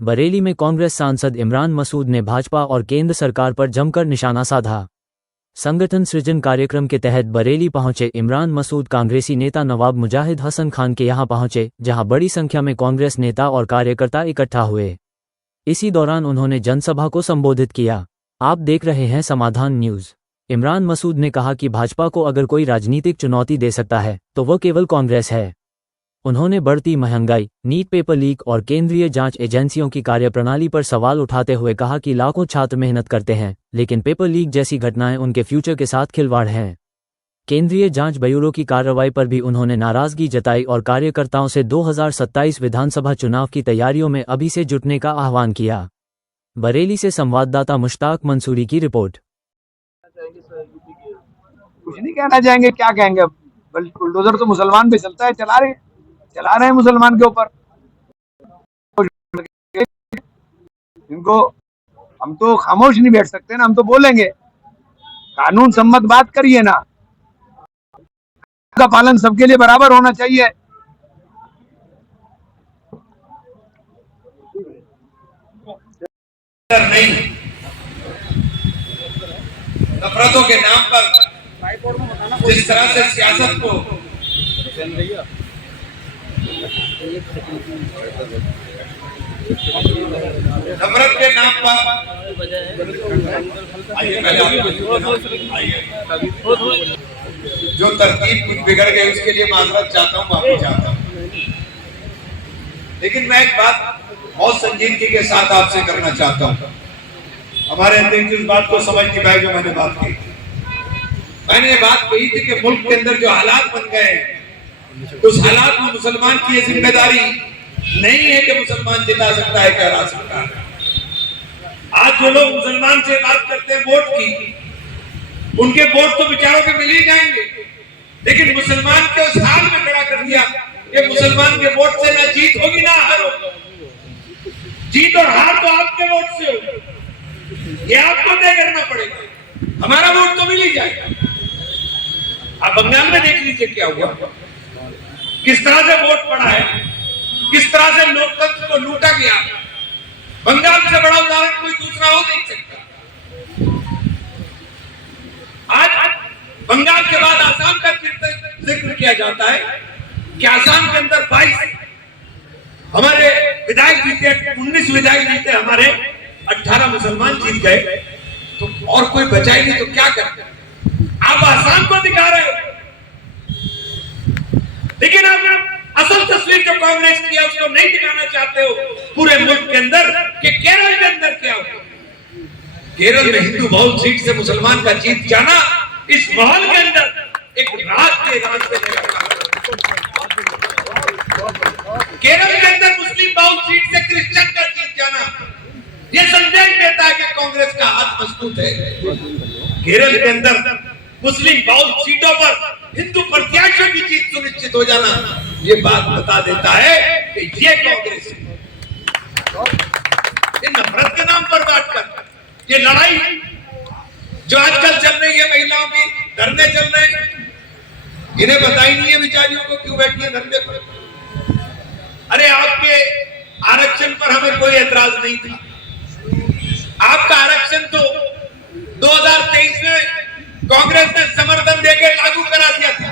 बरेली में कांग्रेस सांसद इमरान मसूद ने भाजपा और केंद्र सरकार पर जमकर निशाना साधा। संगठन सृजन कार्यक्रम के तहत बरेली पहुंचे इमरान मसूद कांग्रेसी नेता नवाब मुजाहिद हसन खान के यहां पहुंचे, जहां बड़ी संख्या में कांग्रेस नेता और कार्यकर्ता इकट्ठा हुए। इसी दौरान उन्होंने जनसभा को संबोधित किया। आप देख रहे हैं समाधान न्यूज। इमरान मसूद ने कहा कि भाजपा को अगर कोई राजनीतिक चुनौती दे सकता है तो वह केवल कांग्रेस है। उन्होंने बढ़ती महंगाई, नीट पेपर लीक और केंद्रीय जांच एजेंसियों की कार्यप्रणाली पर सवाल उठाते हुए कहा कि लाखों छात्र मेहनत करते हैं, लेकिन पेपर लीक जैसी घटनाएं उनके फ्यूचर के साथ खिलवाड़ हैं। केंद्रीय जांच ब्यूरो की कार्रवाई पर भी उन्होंने नाराजगी जताई और कार्यकर्ताओं से 2027 विधानसभा चुनाव की तैयारियों में अभी से जुटने का आह्वान किया। बरेली से संवाददाता मुश्ताक मंसूरी की रिपोर्ट। कुछ नहीं कहना चाहेंगे, क्या कहेंगे। बुलडोजर तो मुसलमान पे चलता है, चला रहे हैं मुसलमान के ऊपर। इनको हम तो खामोश नहीं बैठ सकते ना, हम तो बोलेंगे। कानून सम्मत बात करिए ना, का पालन सबके लिए बराबर होना चाहिए। नहीं, नफरतों के नाम पर जिस तरह से सियासत को नफरत के नाम पर जो तरकीब कुछ बिगड़ गई, उसके लिए माजरत चाहता हूँ, माफी चाहता हूँ। लेकिन मैं एक बात बहुत संजीदगी के साथ आपसे करना चाहता हूँ। हमारे अध्यक्ष इस बात को समझ नहीं पाए जो मैंने बात की। मैंने ये बात कही थी कि मुल्क के अंदर जो हालात बन गए, उस हालात में मुसलमान की ये जिम्मेदारी नहीं है कि मुसलमान जिता सकता है, क्या हरा सकता है। आज जो लोग मुसलमान से बात करते हैं वोट की, उनके वोट तो बेचारों के मिल ही जाएंगे, लेकिन मुसलमान के उस हाल में खड़ा कर दिया कि मुसलमान के वोट से ना जीत होगी ना हार होगी। जीत और हार तो आपके वोट से होगी, ये आपको तय करना पड़ेगा। हमारा वोट तो मिल ही जाएगा। आप बंगाल में देख लीजिए क्या हुआ, किस तरह से वोट पड़ा है, किस तरह से लोकतंत्र को लूटा गया। बंगाल से बड़ा उदाहरण कोई दूसरा हो नहीं सकता। आज बंगाल के बाद आसाम का जिक्र किया जाता है कि आसाम के अंदर 22 हमारे विधायक जीते, 19 विधायक जीते, हमारे 18 मुसलमान जीत गए, तो और कोई बचा ही नहीं, तो क्या करते। आप आसाम को दिखा रहे हो, लेकिन आप असल तस्वीर जो कांग्रेस की है उसको नहीं दिखाना चाहते हो पूरे मुल्क के अंदर कि केरल के अंदर क्या हुआ। केरल में हिंदू बहुल सीट से मुसलमान का जीत जाना, इस माहौल के अंदर एक राज के रास्ते केरल के अंदर मुस्लिम बहुल सीट से क्रिश्चियन का जीत जाना, यह संदेश देता है कि कांग्रेस का हाथ मजबूत है। केरल के अंदर मुस्लिम बहुल सीटों पर हिंदू प्रत्याशियों की जीत सुनिश्चित हो जाना, ये बात बता देता है कि ये कांग्रेस है। ये नफरत के नाम पर बात कर, ये लड़ाई जो आजकल चल रही है, महिलाओं की धरने चल रहे हैं, इन्हें पता ही नहीं है बेचारियों को क्यों बैठी है धरने पर। अरे आपके आरक्षण पर हमें कोई एतराज नहीं था। आपका आरक्षण तो 2023 में कांग्रेस ने समर्थन देकर लागू करा दिया था,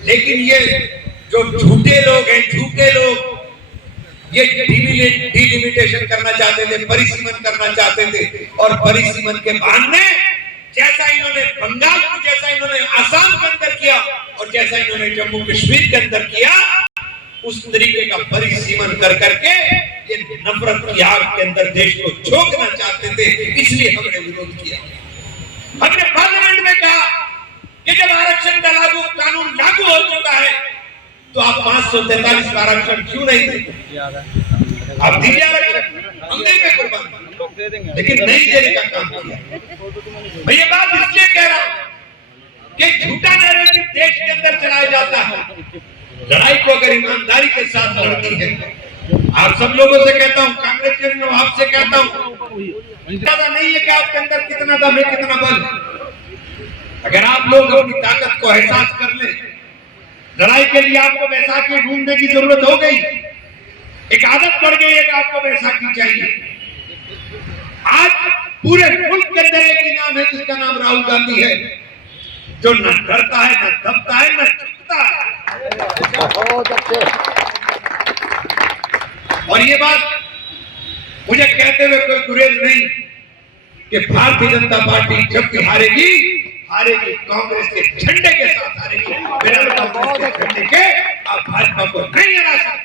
लेकिन ये जो झूठे लोग हैं, झूठे लोग ये डिलिमिटेशन करना चाहते थे, परिसीमन करना चाहते थे, और परिसीमन के बहाने जैसा इन्होंने बंगाल को, जैसा इन्होंने आसाम के अंदर किया और जैसा इन्होंने जम्मू कश्मीर के अंदर किया, उस तरीके का परिसीमन कर करके ये नफरत की आग के अंदर देश को झोंकना चाहते थे। इसलिए हमने विरोध किया। हमने पार्लियामेंट में कहा कि जब आरक्षण का कानून लागू हो चुका है तो आप 543 का आरक्षण क्यों नहीं देते। आप दीजिए आरक्षण, हम देंगे कुर्बान, लेकिन नहीं देने का काम किया। मैं ये बात इसलिए कह रहा हूं कि झूठा नैरेटिव देश के अंदर चलाया जाता है। लड़ाई को अगर ईमानदारी के साथ लड़नी है, आप सब लोगों से कहता हूं, कांग्रेस के लोगों आपसे कहता हूं, ज्यादा नहीं है कि आपके अंदर कितना दम है, कितना बल। अगर आप लोग अपनी ताकत को एहसास कर ले, लड़ाई के लिए आपको बैसाखी ढूंढने की जरूरत हो गई, एक आदत पड़ गई है कि आपको बैसाखी चाहिए। आज पूरे मुल्क के अंदर एक ही नाम है जिसका नाम राहुल गांधी है, जो न डरता है, न दबता है, न चुकता है। बहुत अच्छे। और ये बात मुझे कहते हुए कोई गुरेज नहीं कि भारतीय जनता पार्टी जब भी हारेगी, हारेगी कांग्रेस के झंडे के साथ हारेगी। बिना कांग्रेस के झंडे के आप भाजपा को नहीं हरा सकते।